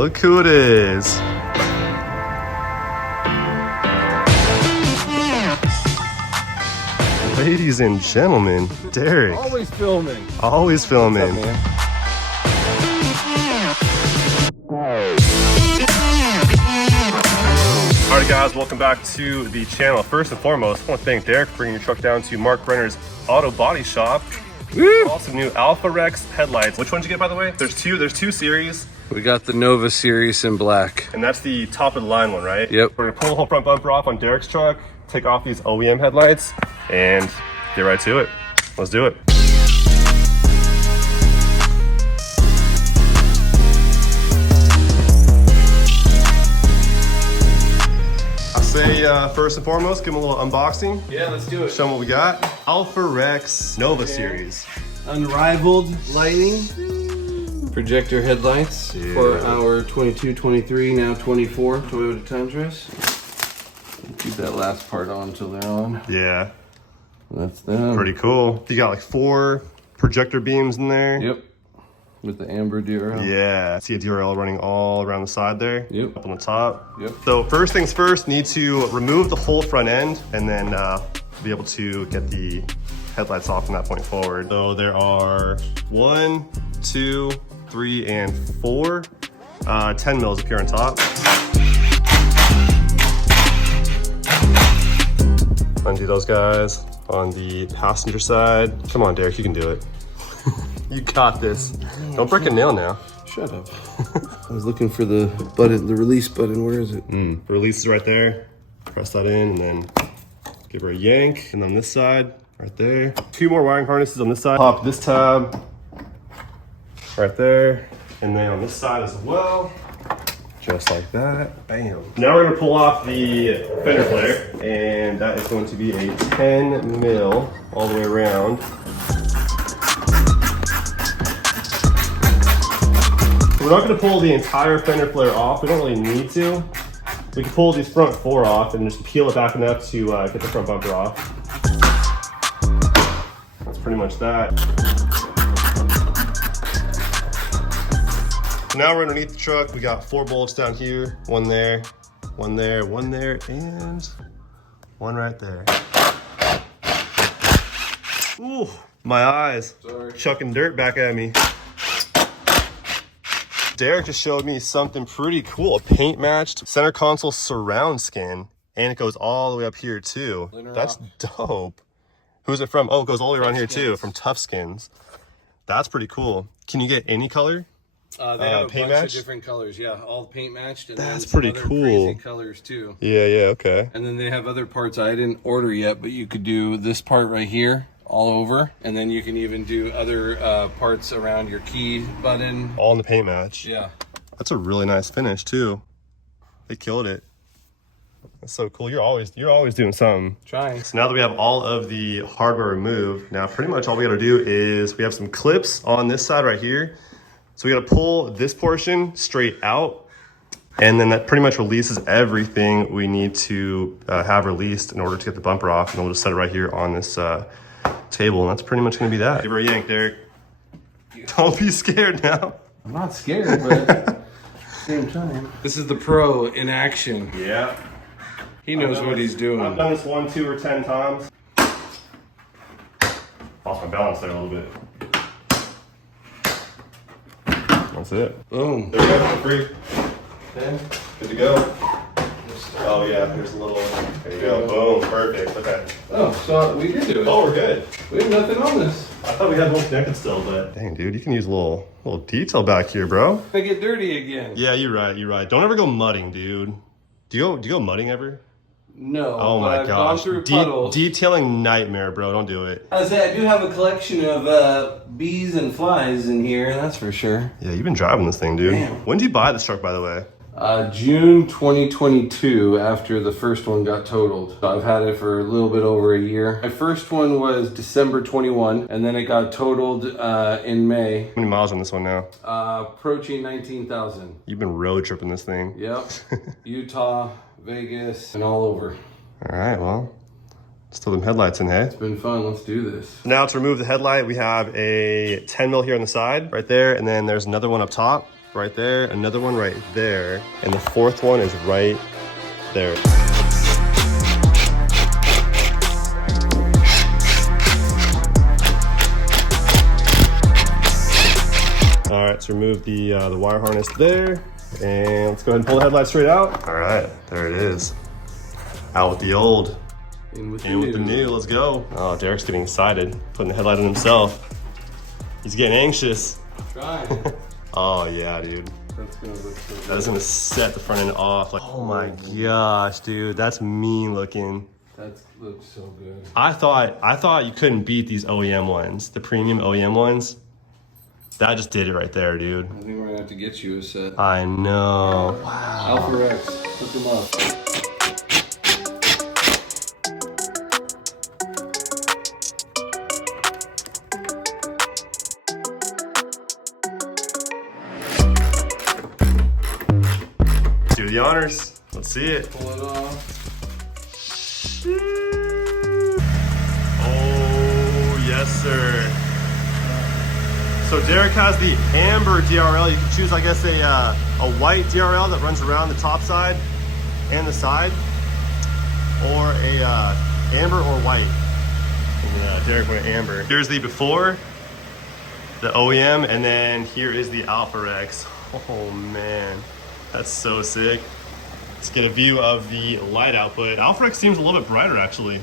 Look who it is. Ladies and gentlemen, Derek. Always filming. Always filming. What's up, Alright guys, welcome back to the channel. First and foremost, I want to thank Derek for bringing your truck down to Mark Brenner's Auto Body Shop. Woo! Also new AlphaRex headlights. Which one did you get, by the way? There's two series. We got the Nova series in black. And that's the top of the line one, right? Yep. We're gonna pull the whole front bumper off on Derek's truck, take off these OEM headlights, and get right to it. Let's do it. I say first and foremost, give them a little unboxing. Yeah, let's do it. Show them what we got. AlphaRex Nova series. Unrivaled lighting. Projector headlights for our 22, 23, now 24 Toyota Tundras. Keep that last part on until they're on. Yeah. That's them. Pretty cool. You got like 4 projector beams in there. Yep. With the amber DRL. Yeah. See a DRL running all around the side there. Yep. Up on the top. Yep. So first things first, need to remove the whole front end and then be able to get the headlights off from that point forward. So there are 1, 2, 3, and 4 10 mils up here on top. Undo those guys on the passenger side. Come on, Derek, you can do it. You got this. Don't break a nail now. Shut up. I was looking for the button, the release button. Where is it? The release is right there. Press that in and then give her a yank. And on this side, right there. 2 more wiring harnesses on this side. Pop this tab right there. And then on this side as well. Just like that. Bam. Now we're gonna pull off the fender flare, and that is going to be a 10 mil all the way around. We're not gonna pull the entire fender flare off. We don't really need to. We can pull these front 4 off and just peel it back enough to get the front bumper off. That's pretty much that. So now we're underneath the truck. We got 4 bolts down here, 1 there, 1 there, 1 there, and 1 right there. Ooh, my eyes. Sorry. Chucking dirt back at me. Derek just showed me something pretty cool. A paint matched center console surround skin, and it goes all the way up here too. That's dope. Who's it from? Oh, it goes all the way around here too, from Tough Skins. That's pretty cool. Can you get any color? They have a paint bunch match? of different colors, yeah, all paint matched. And That's then some pretty other cool. Crazy colors too. Yeah, okay. And then they have other parts I didn't order yet, but you could do this part right here all over, and then you can even do other parts around your key button. All in the paint match. Yeah. That's a really nice finish too. They killed it. That's so cool. You're always doing something. Trying. So now that we have all of the hardware removed, now pretty much all we gotta do is we have some clips on this side right here. So we gotta pull this portion straight out, and then that pretty much releases everything we need to have released in order to get the bumper off, and we'll just set it right here on this table, and that's pretty much gonna be that. Give her a yank, Derek. Don't be scared now. I'm not scared, but at the same time. This is the pro in action. Yeah. He knows what he's doing. I've done this 1, 2, or 10 times. Lost my balance there a little bit. That's it. Boom. There we go, free. Okay. Good to go. Oh yeah, there's a little, there you go, boom, perfect, okay. Oh, so we did do it. Oh, we're good. We have nothing on this. I thought we had one connected still, but dang dude, you can use a little detail back here, bro. I get dirty again. Yeah, you're right. Don't ever go mudding, dude. Do you go mudding ever? No. Oh my I've gosh. gone through puddles. Detailing nightmare, bro, don't do it. I say I do have a collection of bees and flies in here, that's for sure. Yeah, you've been driving this thing, dude. Damn. When did you buy this truck, by the way? June 2022, after the first one got totaled. So I've had it for a little bit over a year. My first one was December 21, and then it got totaled in May. How many miles on this one now? Approaching 19,000. You've been road tripping this thing. Yep. Utah, Vegas, and all over. All right, well, let's throw them headlights in, hey? It's been fun, let's do this. Now to remove the headlight, we have a 10 mil here on the side, right there, and then there's another one up top. right there, another one right there, and the fourth one is right there. All right, let's remove the wire harness there, and let's go ahead and pull the headlight straight out. All right, there it is. Out with the old, in with the new, let's go. Oh, Derek's getting excited, putting the headlight on himself. He's getting anxious. Trying. Oh yeah, dude. That's gonna look so good. That is gonna set the front end off. Like, oh my gosh, dude, that's mean looking. That looks so good. I thought you couldn't beat these OEM ones, the premium OEM ones. That just did it right there, dude. I think we're gonna have to get you a set. I know. Wow. AlphaRex, hook them up. Do the honors. Let's see it. Pull it off. Oh, yes, sir. So Derek has the amber DRL. You can choose, I guess, a white DRL that runs around the top side and the side, or a amber or white. And, Derek went amber. Here's the before, the OEM, and then here is the AlphaRex. Oh man, that's so sick. Let's get a view of the light output. AlphaRex seems a little bit brighter actually.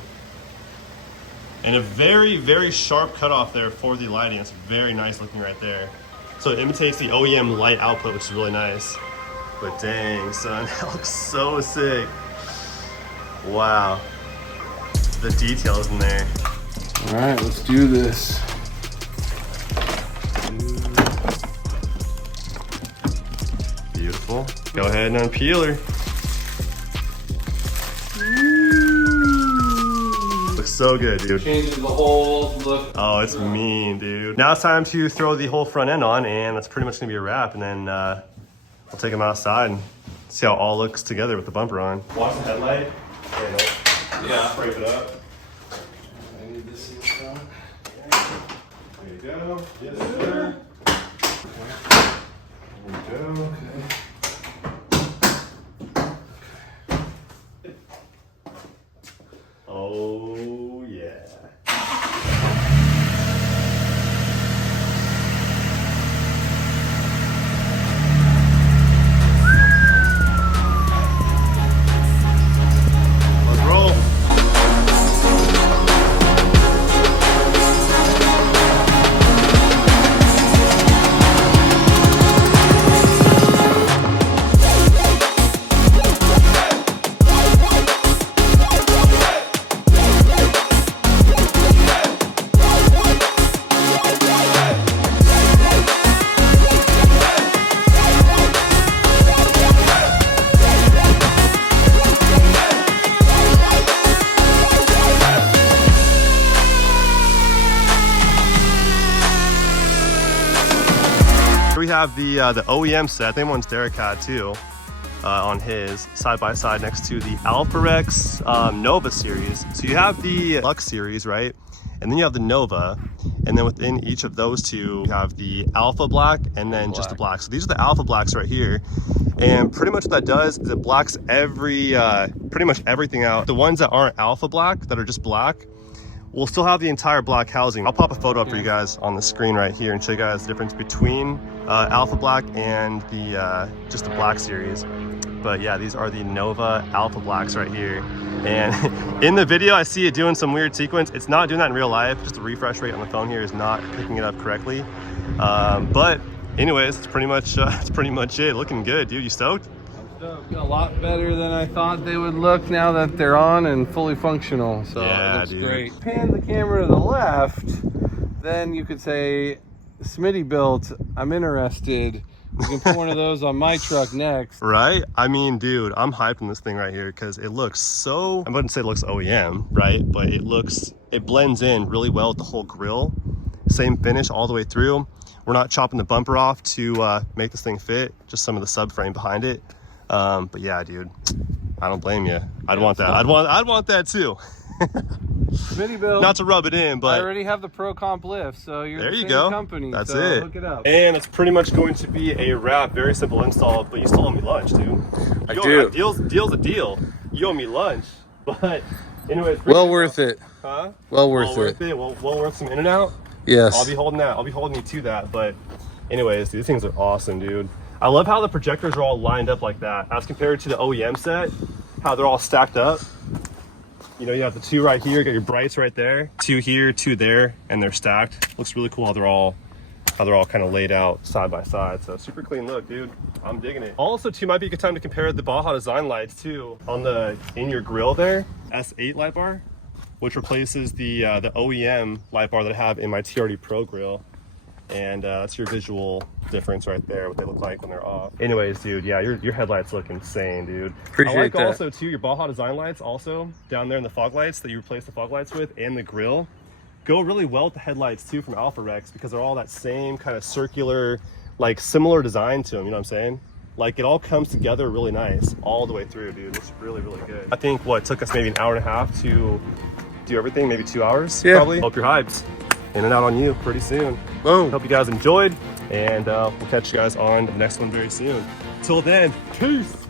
And a very, very sharp cutoff there for the lighting. It's very nice looking right there. So it imitates the OEM light output, which is really nice. But dang, son, that looks so sick. Wow. The details in there. All right, let's do this. Beautiful. Go ahead and unpeel her. Looks so good, dude. Changes the whole look. Oh, it's mean, dude. Now it's time to throw the whole front end on, and that's pretty much gonna be a wrap. And then we'll take them outside and see how it all looks together with the bumper on. Watch the headlight. Yeah. Scrape it up. I need this in the front. There you go. Yes, sir. There we go. Okay. Oh, yeah. Let's roll. We have the OEM set. I think one's Derek had too on his side by side next to the AlphaRex Nova series. So you have the Lux series, right? And then you have the Nova, and then within each of those two, you have the Alpha Black and then just the black. So these are the Alpha Blacks right here. And pretty much what that does is it blacks pretty much everything out. The ones that aren't Alpha Black, that are just black, we'll still have the entire black housing. I'll pop a photo up for you guys on the screen right here and show you guys the difference between Alpha Black and the just the Black series. But yeah, these are the Nova Alpha Blacks right here. And in the video, I see it doing some weird sequence. It's not doing that in real life. Just the refresh rate on the phone here is not picking it up correctly. But anyways, it's pretty much it. Looking good, dude. You stoked? A lot better than I thought they would look now that they're on and fully functional. So yeah, it looks dude. great. Pan the camera to the left, then you could say, Smitty built, I'm interested. You can put one of those on my truck next. Right? I mean, dude, I'm hyping this thing right here because it looks so, I wouldn't say it looks OEM, right? But it blends in really well with the whole grill. Same finish all the way through. We're not chopping the bumper off to make this thing fit, just some of the subframe behind it. But yeah, dude, I don't blame you. I'd want that. I'd want that too. Smitty build. Not to rub it in, I but already have the Pro Comp lift, so you're there the you same go. company. That's so it. Hook it up. And it's pretty much going to be a wrap, very simple install, but you still owe me lunch, dude. I do. Deal's a deal. You owe me lunch, but anyways. Well worth it. Huh? Well worth it. Well worth some in and out. Yes. I'll be holding that. I'll be holding you to that. But anyways, these things are awesome, dude. I love how the projectors are all lined up like that as compared to the OEM set, how they're all stacked up. You know, you have the two right here, you got your brights right there, two here, two there, and they're stacked. Looks really cool how they're all kind of laid out side by side. So super clean look, dude. I'm digging it. Also, too, might be a good time to compare the Baja Design lights too. On the in your grill there, S8 light bar, which replaces the OEM light bar that I have in my TRD Pro grill. And that's your visual difference right there, what they look like when they're off. Anyways, dude, yeah, your headlights look insane, dude. Appreciate I like that. also too your Baja Design lights also down there in the fog lights that you replace the fog lights with, and the grill go really well with the headlights too from AlphaRex, because they're all that same kind of circular, like similar design to them. You know what I'm saying? Like it all comes together really nice all the way through, dude. It's really, really good. I think what took us maybe an hour and a half to do everything, maybe 2 hours. Yeah. Probably. Hope you're hyped. In and out on you pretty soon. Boom. Hope you guys enjoyed, and we'll catch you guys on the next one very soon. Till then, peace.